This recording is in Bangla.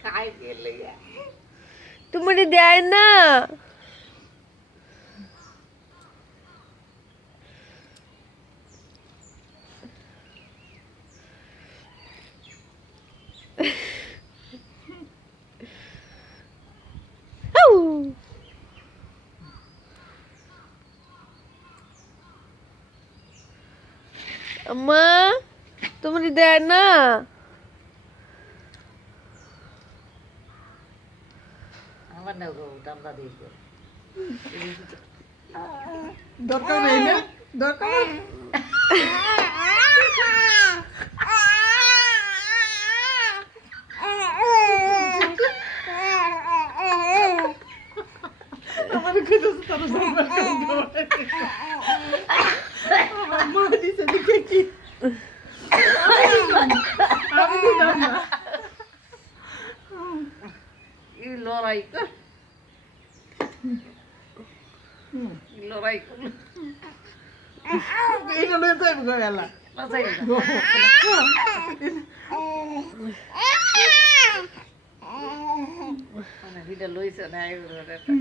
খাই গেলে তোমার দেয় না আম্মা তোমার দেয় না? আমার না গো দামদা দিস দরকার নেই না? দরকার আমার খুঁজেছে তার দরকার নেই। আমার মা দিছে Git. ಇಲ್ಲೋರಾಯ್ತು ಇಲ್ಲೋರಾಯ್ತು ಎಲ್ಲ ಹಿಡಲು